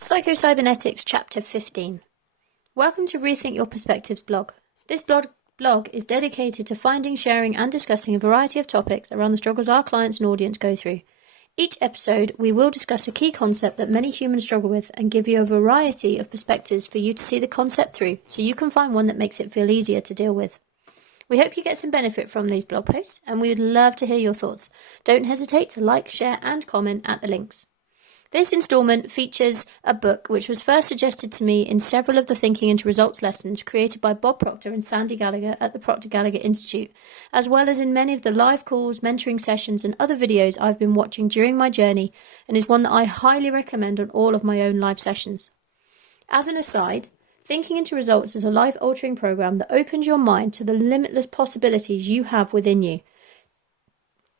Psycho-Cybernetics Chapter 15. Welcome to Rethink Your Perspectives blog. This blog is dedicated to finding, sharing and discussing a variety of topics around the struggles our clients and audience go through. Each episode we will discuss a key concept that many humans struggle with and give you a variety of perspectives for you to see the concept through so you can find one that makes it feel easier to deal with. We hope you get some benefit from these blog posts and we would love to hear your thoughts. Don't hesitate to like, share and comment at the links. This instalment features a book which was first suggested to me in several of the Thinking into Results lessons created by Bob Proctor and Sandy Gallagher at the Proctor Gallagher Institute, as well as in many of the live calls, mentoring sessions and other videos I've been watching during my journey, and is one that I highly recommend on all of my own live sessions. As an aside, Thinking into Results is a life-altering program that opens your mind to the limitless possibilities you have within you.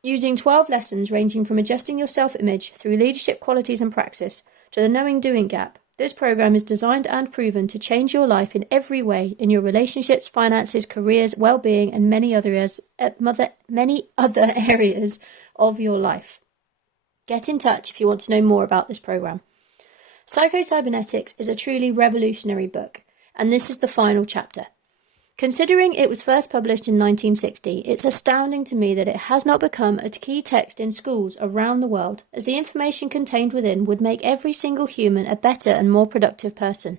Using 12 lessons ranging from adjusting your self-image through leadership qualities and praxis to the knowing-doing gap, this program is designed and proven to change your life in every way in your relationships, finances, careers, well-being and many other areas of your life. Get in touch if you want to know more about this program. Psycho-Cybernetics is a truly revolutionary book, and this is the final chapter. Considering it was first published in 1960, it's astounding to me that it has not become a key text in schools around the world, as the information contained within would make every single human a better and more productive person,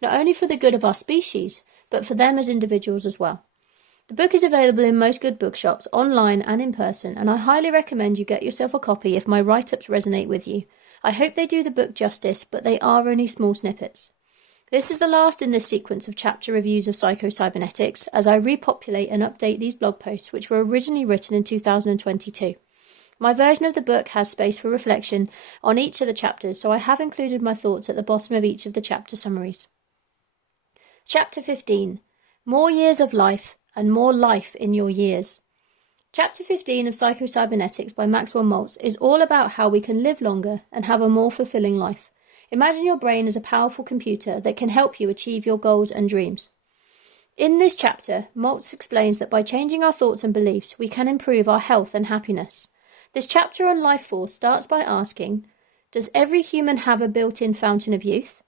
not only for the good of our species, but for them as individuals as well. The book is available in most good bookshops, online and in person, and I highly recommend you get yourself a copy if my write-ups resonate with you. I hope they do the book justice, but they are only small snippets. This is the last in this sequence of chapter reviews of Psycho-Cybernetics as I repopulate and update these blog posts which were originally written in 2022. My version of the book has space for reflection on each of the chapters, so I have included my thoughts at the bottom of each of the chapter summaries. Chapter 15. More Years of Life and More Life in Your Years. Chapter 15 of Psycho-Cybernetics by Maxwell Maltz is all about how we can live longer and have a more fulfilling life. Imagine your brain as a powerful computer that can help you achieve your goals and dreams. In this chapter, Maltz explains that by changing our thoughts and beliefs, we can improve our health and happiness. This chapter on life force starts by asking, does every human have a built-in fountain of youth?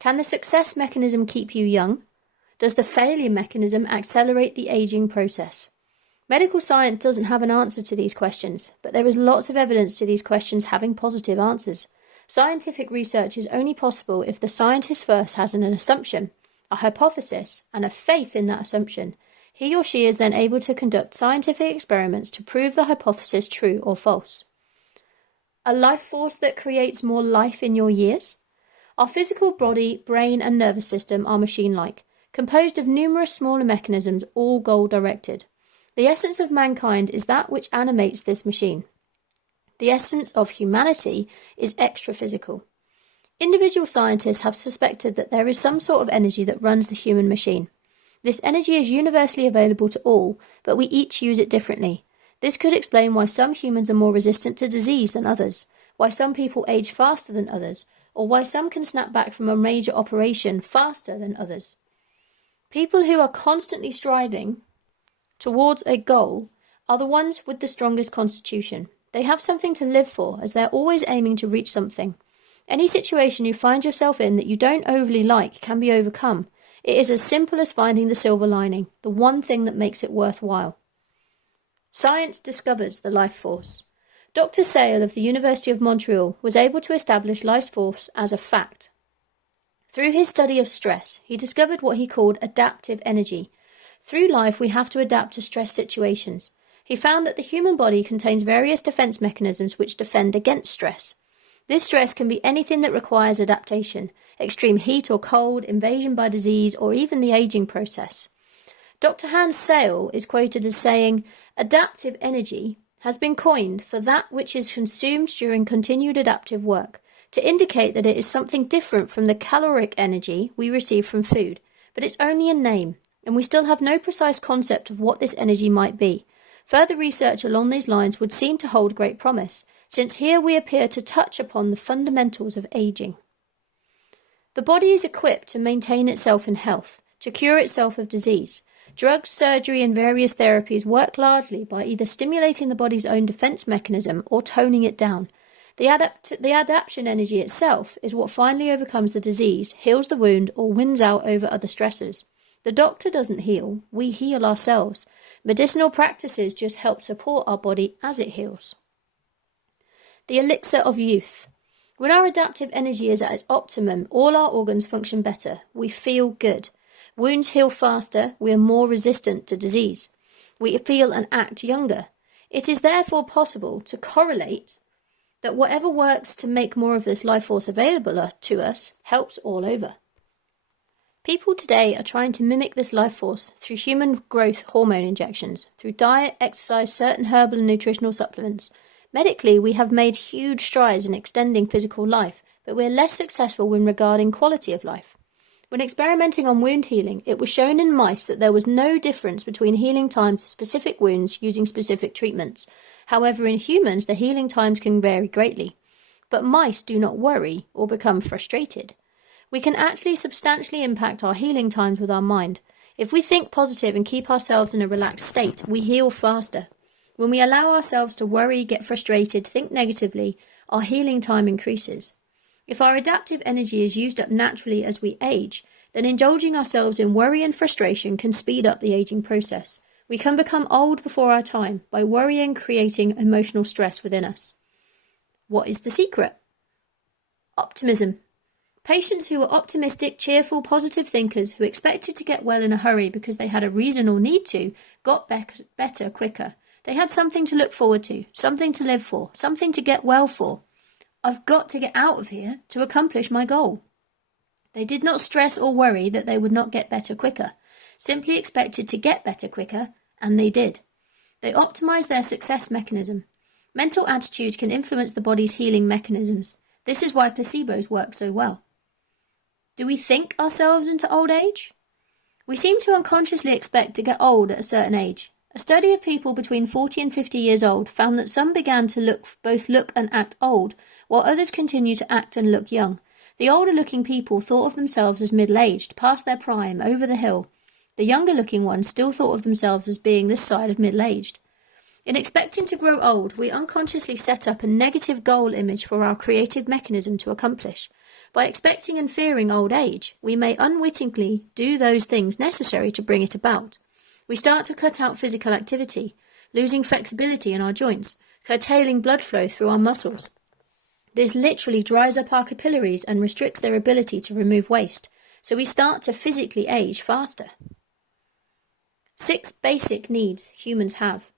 Can the success mechanism keep you young? Does the failure mechanism accelerate the aging process? Medical science doesn't have an answer to these questions, but there is lots of evidence to these questions having positive answers. Scientific research is only possible if the scientist first has an assumption, a hypothesis, and a faith in that assumption. He or she is then able to conduct scientific experiments to prove the hypothesis true or false. A life force that creates more life in your years? Our physical body, brain, and nervous system are machine-like, composed of numerous smaller mechanisms, all goal-directed. The essence of mankind is that which animates this machine. The essence of humanity is extra-physical. Individual scientists have suspected that there is some sort of energy that runs the human machine. This energy is universally available to all, but we each use it differently. This could explain why some humans are more resistant to disease than others, why some people age faster than others, or why some can snap back from a major operation faster than others. People who are constantly striving towards a goal are the ones with the strongest constitution. They have something to live for, as they're always aiming to reach something. Any situation you find yourself in that you don't overly like can be overcome. It is as simple as finding the silver lining, the one thing that makes it worthwhile. Science discovers the life force. Dr. Sale of the University of Montreal was able to establish life force as a fact. Through his study of stress, he discovered what he called adaptive energy. Through life, we have to adapt to stress situations. He found that the human body contains various defense mechanisms which defend against stress. This stress can be anything that requires adaptation, extreme heat or cold, invasion by disease, or even the aging process. Dr. Hans Sale is quoted as saying, adaptive energy has been coined for that which is consumed during continued adaptive work, to indicate that it is something different from the caloric energy we receive from food, but it's only a name, and we still have no precise concept of what this energy might be. Further research along these lines would seem to hold great promise, since here we appear to touch upon the fundamentals of aging. The body is equipped to maintain itself in health, to cure itself of disease. Drugs, surgery, and various therapies work largely by either stimulating the body's own defense mechanism or toning it down. The adaptation energy itself is what finally overcomes the disease, heals the wound, or wins out over other stressors. The doctor doesn't heal, we heal ourselves. Medicinal practices just help support our body as it heals. The elixir of youth. When our adaptive energy is at its optimum, all our organs function better. We feel good. Wounds heal faster. We are more resistant to disease. We feel and act younger. It is therefore possible to correlate that whatever works to make more of this life force available to us helps all over. People today are trying to mimic this life force through human growth hormone injections, through diet, exercise, certain herbal and nutritional supplements. Medically, we have made huge strides in extending physical life, but we're less successful when regarding quality of life. When experimenting on wound healing, it was shown in mice that there was no difference between healing times of specific wounds using specific treatments. However, in humans, the healing times can vary greatly. But mice do not worry or become frustrated. We can actually substantially impact our healing times with our mind. If we think positive and keep ourselves in a relaxed state, we heal faster. When we allow ourselves to worry, get frustrated, think negatively, our healing time increases. If our adaptive energy is used up naturally as we age, then indulging ourselves in worry and frustration can speed up the aging process. We can become old before our time by worrying, creating emotional stress within us. What is the secret? Optimism. Patients who were optimistic, cheerful, positive thinkers who expected to get well in a hurry because they had a reason or need to, got better quicker. They had something to look forward to, something to live for, something to get well for. I've got to get out of here to accomplish my goal. They did not stress or worry that they would not get better quicker, simply expected to get better quicker, and they did. They optimized their success mechanism. Mental attitude can influence the body's healing mechanisms. This is why placebos work so well. Do we think ourselves into old age? We seem to unconsciously expect to get old at a certain age. A study of people between 40 and 50 years old found that some began to both look and act old, while others continued to act and look young. The older-looking people thought of themselves as middle-aged, past their prime, over the hill. The younger-looking ones still thought of themselves as being this side of middle-aged. In expecting to grow old, we unconsciously set up a negative goal image for our creative mechanism to accomplish. By expecting and fearing old age, we may unwittingly do those things necessary to bring it about. We start to cut out physical activity, losing flexibility in our joints, curtailing blood flow through our muscles. This literally dries up our capillaries and restricts their ability to remove waste, so we start to physically age faster. 6 basic needs humans have.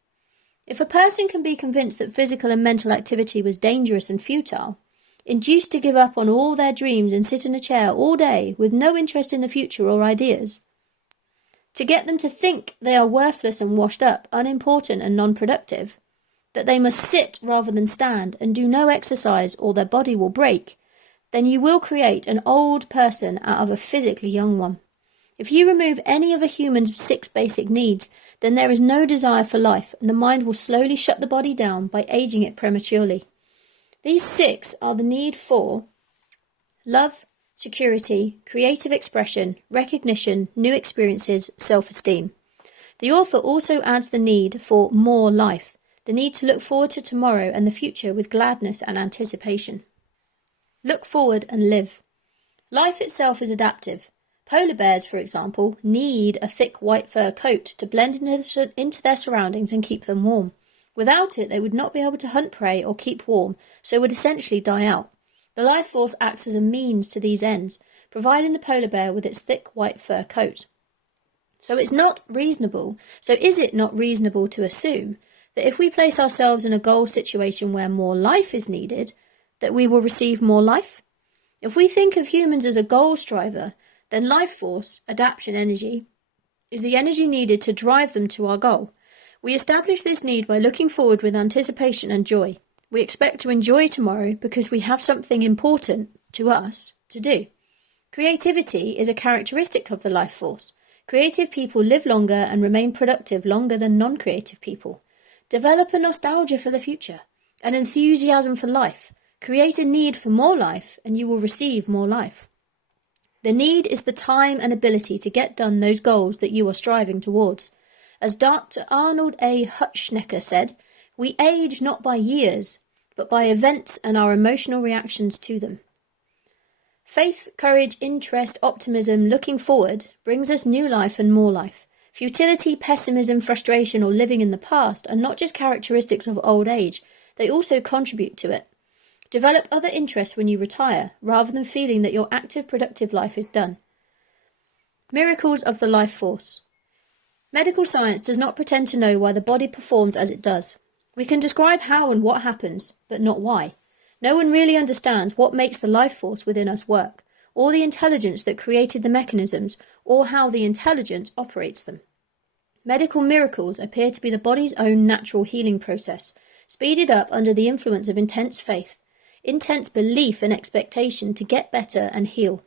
If a person can be convinced that physical and mental activity was dangerous and futile, induced to give up on all their dreams and sit in a chair all day with no interest in the future or ideas, to get them to think they are worthless and washed up, unimportant and non-productive, that they must sit rather than stand and do no exercise or their body will break, then you will create an old person out of a physically young one. If you remove any of a human's 6 basic needs, then there is no desire for life, and the mind will slowly shut the body down by aging it prematurely. These 6 are the need for love, security, creative expression, recognition, new experiences, self-esteem. The author also adds the need for more life, the need to look forward to tomorrow and the future with gladness and anticipation. Look forward and live. Life itself is adaptive. Polar bears, for example, need a thick white fur coat to blend into their surroundings and keep them warm. Without it, they would not be able to hunt prey or keep warm, so would essentially die out. The life force acts as a means to these ends, providing the polar bear with its thick white fur coat. So is it not reasonable to assume that if we place ourselves in a goal situation where more life is needed, that we will receive more life? If we think of humans as a goal striver, then life force, adaptation energy, is the energy needed to drive them to our goal. We establish this need by looking forward with anticipation and joy. We expect to enjoy tomorrow because we have something important to us to do. Creativity is a characteristic of the life force. Creative people live longer and remain productive longer than non-creative people. Develop a nostalgia for the future, an enthusiasm for life. Create a need for more life and you will receive more life. The need is the time and ability to get done those goals that you are striving towards. As Dr. Arnold A. Hutschnecker said, we age not by years, but by events and our emotional reactions to them. Faith, courage, interest, optimism, looking forward brings us new life and more life. Futility, pessimism, frustration, or living in the past are not just characteristics of old age, they also contribute to it. Develop other interests when you retire, rather than feeling that your active, productive life is done. Miracles of the life force. Medical science does not pretend to know why the body performs as it does. We can describe how and what happens, but not why. No one really understands what makes the life force within us work, or the intelligence that created the mechanisms, or how the intelligence operates them. Medical miracles appear to be the body's own natural healing process, speeded up under the influence of intense faith, intense belief and expectation to get better and heal.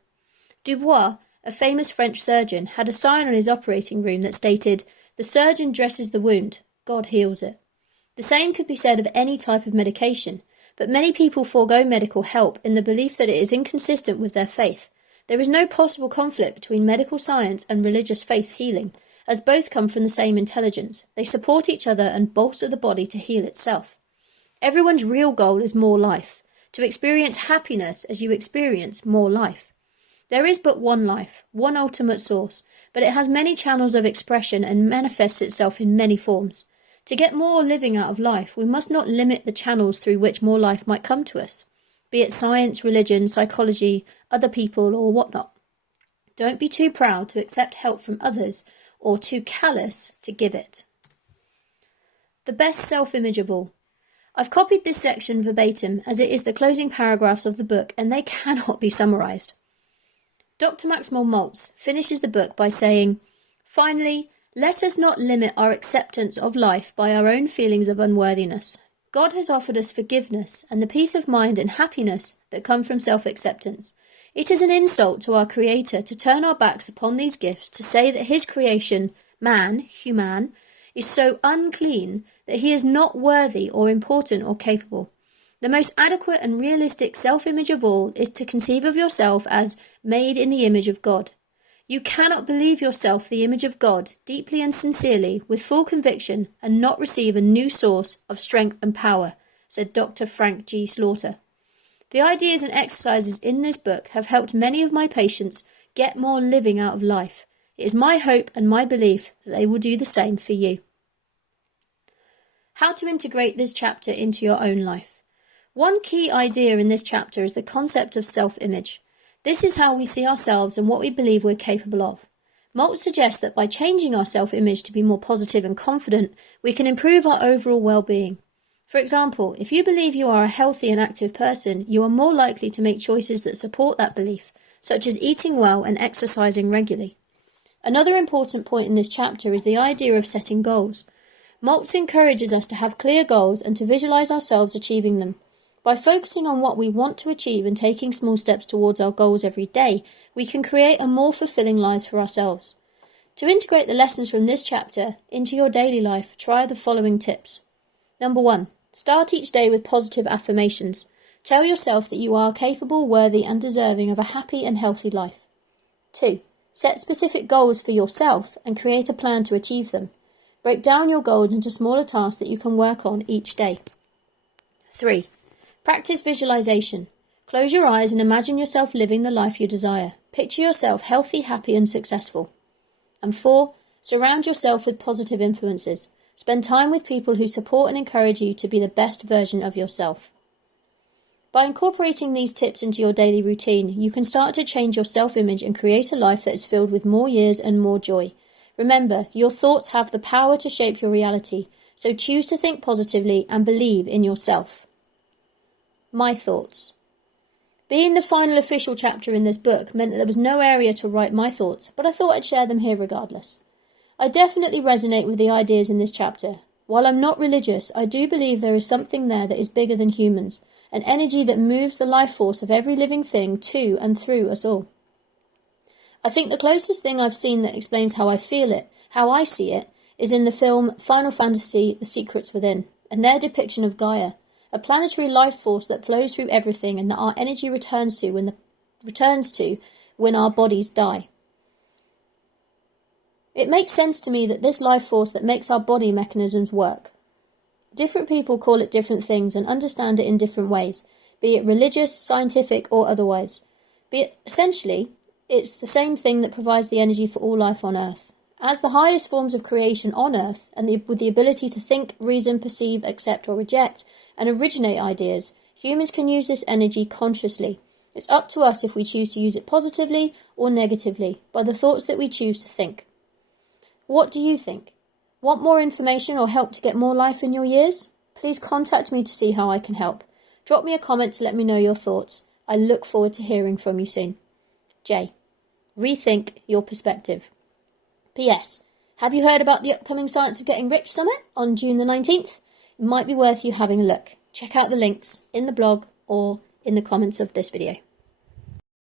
Dubois, a famous French surgeon, had a sign on his operating room that stated, "The surgeon dresses the wound, God heals it." The same could be said of any type of medication, but many people forego medical help in the belief that it is inconsistent with their faith. There is no possible conflict between medical science and religious faith healing, as both come from the same intelligence. They support each other and bolster the body to heal itself. Everyone's real goal is more life, to experience happiness as you experience more life. There is but one life, one ultimate source, but it has many channels of expression and manifests itself in many forms. To get more living out of life, we must not limit the channels through which more life might come to us, be it science, religion, psychology, other people, or whatnot. Don't be too proud to accept help from others, or too callous to give it. The best self-image of all. I've copied this section verbatim as it is the closing paragraphs of the book and they cannot be summarised. Dr. Maxwell Maltz finishes the book by saying, "Finally, let us not limit our acceptance of life by our own feelings of unworthiness. God has offered us forgiveness and the peace of mind and happiness that come from self-acceptance. It is an insult to our Creator to turn our backs upon these gifts, to say that his creation, man, human, is so unclean that he is not worthy or important or capable. The most adequate and realistic self-image of all is to conceive of yourself as made in the image of God. You cannot believe yourself the image of God deeply and sincerely, with full conviction, and not receive a new source of strength and power," said Dr. Frank G. Slaughter. The ideas and exercises in this book have helped many of my patients get more living out of life. It is my hope and my belief that they will do the same for you. How to integrate this chapter into your own life. One key idea in this chapter is the concept of self-image. This is how we see ourselves and what we believe we're capable of. Maltz suggests that by changing our self-image to be more positive and confident, we can improve our overall well-being. For example, if you believe you are a healthy and active person, you are more likely to make choices that support that belief, such as eating well and exercising regularly. Another important point in this chapter is the idea of setting goals. Maltz encourages us to have clear goals and to visualize ourselves achieving them. By focusing on what we want to achieve and taking small steps towards our goals every day, we can create a more fulfilling life for ourselves. To integrate the lessons from this chapter into your daily life, try the following tips. Number 1. Start each day with positive affirmations. Tell yourself that you are capable, worthy, and deserving of a happy and healthy life. 2. Set specific goals for yourself and create a plan to achieve them. Break down your goals into smaller tasks that you can work on each day. 3. Practice visualization. Close your eyes and imagine yourself living the life you desire. Picture yourself healthy, happy, and successful. And 4. Surround yourself with positive influences. Spend time with people who support and encourage you to be the best version of yourself. By incorporating these tips into your daily routine, you can start to change your self-image and create a life that is filled with more years and more joy. Remember, your thoughts have the power to shape your reality, so choose to think positively and believe in yourself. My thoughts. Being the final official chapter in this book meant that there was no area to write my thoughts, but I thought I'd share them here regardless. I definitely resonate with the ideas in this chapter. While I'm not religious, I do believe there is something there that is bigger than humans, an energy that moves the life force of every living thing to and through us all. I think the closest thing I've seen that explains how I feel it, how I see it, is in the film Final Fantasy: The Secrets Within, and their depiction of Gaia, a planetary life force that flows through everything and that our energy returns to when our bodies die. It makes sense to me that this life force that makes our body mechanisms work. Different people call it different things and understand it in different ways, be it religious, scientific, or otherwise. Essentially, it's the same thing that provides the energy for all life on Earth. As the highest forms of creation on Earth, and with the ability to think, reason, perceive, accept, or reject, and originate ideas, humans can use this energy consciously. It's up to us if we choose to use it positively or negatively, by the thoughts that we choose to think. What do you think? Want more information or help to get more life in your years? Please contact me to see how I can help. Drop me a comment to let me know your thoughts. I look forward to hearing from you soon. Jay, rethink your perspective. P.S. Have you heard about the upcoming Science of Getting Rich Summit on June the 19th? It might be worth you having a look. Check out the links in the blog or in the comments of this video.